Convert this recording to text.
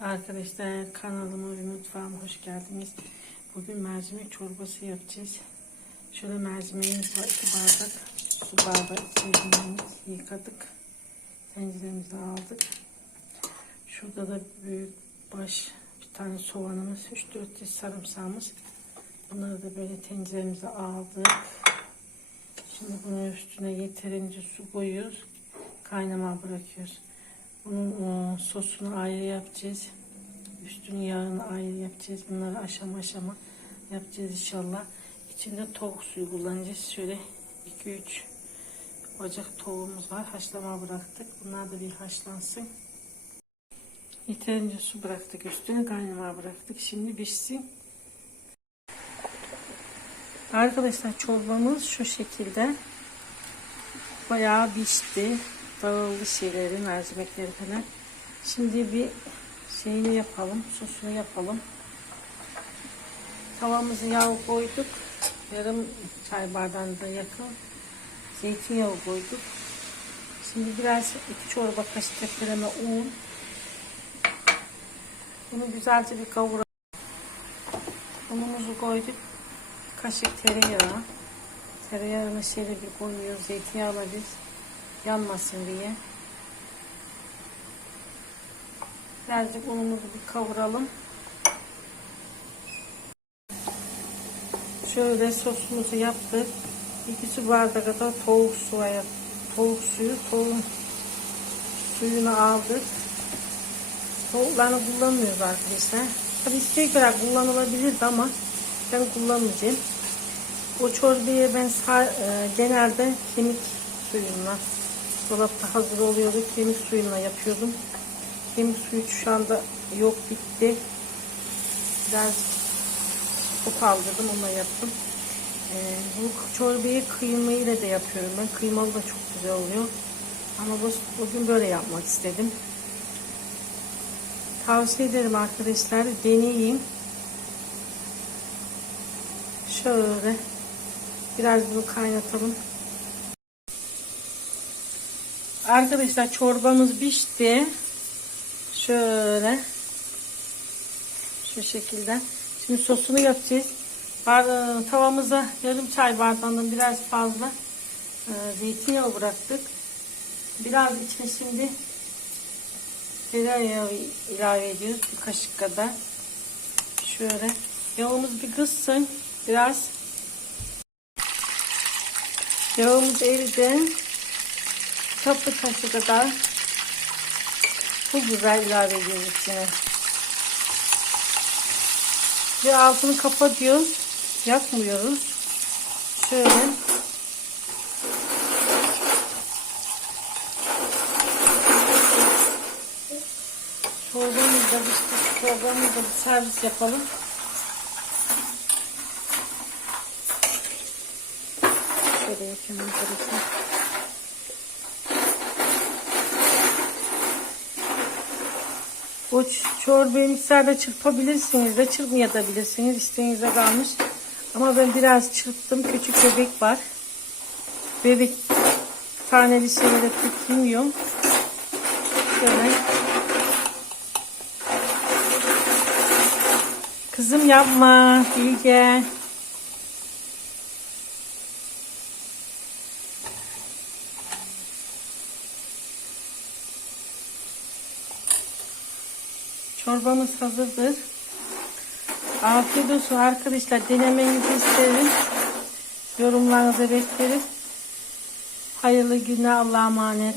Arkadaşlar kanalıma ve mutfağıma hoş geldiniz. Bugün mercimek çorbası yapacağız. Şöyle mercimeğimiz var. iki bardak su bardağı içerisinde yıkadık. Tenceremizi aldık. Şurada da büyük baş bir tane soğanımız, 3-4 diş sarımsağımız. Bunları da böyle tenceremize aldık. Şimdi bunun üstüne yeterince su koyuyoruz. Kaynamaya bırakıyoruz. Bunun e, sosunu ayrı yapacağız. Üstünün yağını ayrı yapacağız. Bunları aşama aşama yapacağız inşallah. İçinde tavuk suyu kullanacağız. Şöyle 2-3 bacak tavuğumuz var. Haşlama bıraktık. Bunlar da bir haşlansın. Yeterince su bıraktık üstüne kaynamaya bıraktık. Şimdi pişsin. Arkadaşlar çorbamız şu şekilde. Bayağı pişti. Dağıldı şeyleri, mercimekleri falan. Şimdi bir şeyini yapalım, sosunu yapalım. Tavamızı yağ koyduk. Yarım çay bardağına yakın zeytinyağı koyduk. Şimdi biraz iki çorba kaşık tepeleme un. Bunu güzelce bir kavuralım. Unumuzu koyduk. Kaşık tereyağı. Tereyağını şöyle bir koyuyoruz. Zeytinyağla biz yanmasın diye. Birazcık unumuzu bir kavuralım. Şöyle sosumuzu yaptık. İki su bardak kadar tavuk suya tavuk suyu, tavuğun suyunu aldık. Tavuklarını kullanmıyoruz arkadaşlar. Tabi isteğe göre kullanılabilirdi ama ben kullanmayacağım. O çorbayı ben e, genelde kemik suyunla dolapta hazır oluyordu. Kemik suyunla yapıyordum. Kemik suyu şu anda yok bitti. Biraz o kaldırdım onunla yaptım. Ee, bu çorbayı kıyma ile de yapıyorum ben. Kıymalı da çok güzel oluyor. Ama bu, bugün böyle yapmak istedim. Tavsiye ederim arkadaşlar. Deneyin. Şöyle biraz bunu kaynatalım. Arkadaşlar çorbamız pişti. Şöyle şu şekilde. Şimdi sosunu yapacağız. Tavamıza yarım çay bardağından biraz fazla e, zeytinyağı bıraktık. Biraz içine şimdi tereyağı ilave ediyoruz. Bir kaşık kadar. Şöyle. Yağımız bir kızsın. Biraz. Yağımız eridi. Tatlı kaşığı kadar pul biber ilave ediyoruz içine. Ve altını kapatıyoruz. Yakmıyoruz. Şöyle. Çorbamızda işte çorbamızda bir servis yapalım. Şöyle yapayım arkadaşlar. Bu çorbayı mikserde çırpabilirsiniz de çırpmayabilirsiniz. İsteğinize kalmış. Ama ben biraz çırptım. Küçük bebek var. Bebek taneli şeyleri pek yemiyorum. Şöyle. Kızım yapma. Bilge. Çorbamız hazırdır. Afiyet olsun arkadaşlar. Denemenizi isterim. Yorumlarınızı beklerim. Hayırlı günler. Allah'a emanet.